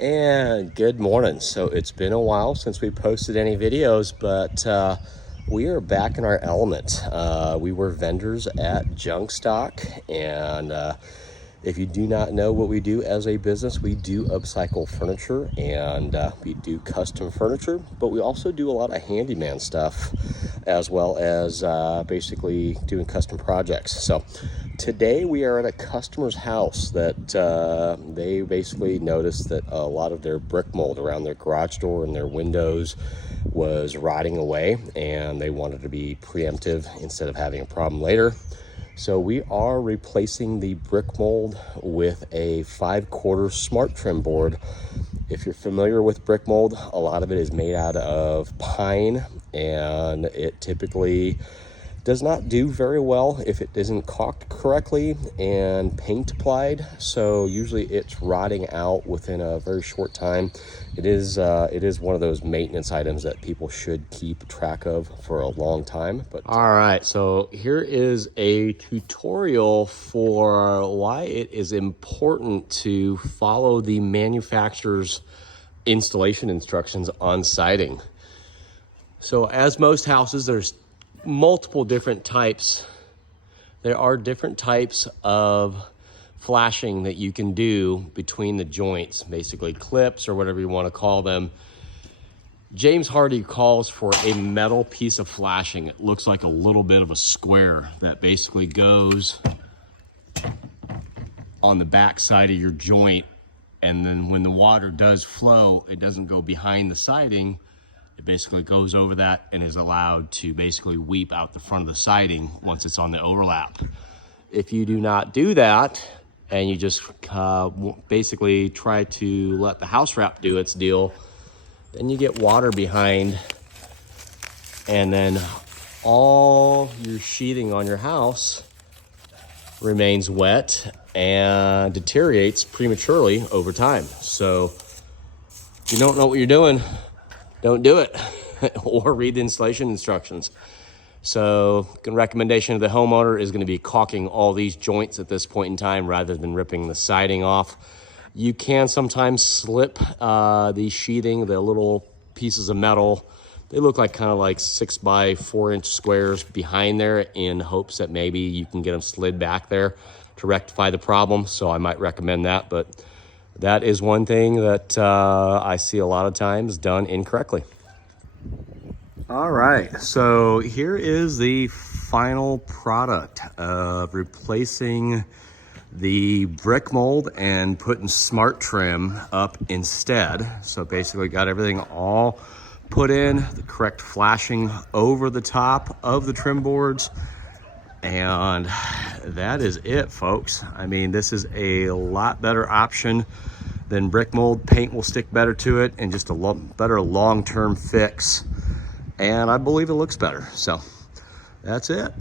And good morning. So it's been a while since we posted any videos, but we are back in our element. We were vendors at Junk Stock, and if you do not know what we do as a business, we do upcycle furniture and we do custom furniture, but we also do a lot of handyman stuff as well as basically doing custom projects. So today we are at a customer's house that they basically noticed that a lot of their brick mold around their garage door and their windows was rotting away, and they wanted to be preemptive instead of having a problem later. So we are replacing the brick mold with a 5/4 smart trim board. If you're familiar with brick mold, a lot of it is made out of pine, and it typically does not do very well if it isn't caulked correctly and paint applied. So usually it's rotting out within a very short time. It is one of those maintenance items that people should keep track of for a long time. But all right, so here is a tutorial for why it is important to follow the manufacturer's installation instructions on siding. So as most houses, there's multiple different types. There are different types of flashing that you can do between the joints, basically clips or whatever you want to call them. James Hardie calls for a metal piece of flashing. It looks like a little bit of a square that basically goes on the back side of your joint, and then when the water does flow, it doesn't go behind the siding. It basically goes over that and is allowed to basically weep out the front of the siding once it's on the overlap. If you do not do that, and you just basically try to let the house wrap do its deal, then you get water behind, and then all your sheathing on your house remains wet and deteriorates prematurely over time. So if you don't know what you're doing, don't do it or read the installation instructions. So a recommendation of the homeowner is going to be caulking all these joints at this point in time rather than ripping the siding off. You can sometimes slip the sheathing, the little pieces of metal. They look like kind of like 6 by 4 inch squares behind there, in hopes that maybe you can get them slid back there to rectify the problem. So I might recommend that, but that is one thing that I see a lot of times done incorrectly. All right, so here is the final product of replacing the brick mold and putting smart trim up instead. So basically got everything all put in, the correct flashing over the top of the trim boards, and that is it, folks. I mean, this is a lot better option than brick mold. Paint will stick better to it, and just a better long-term fix. And I believe it looks better. So that's it.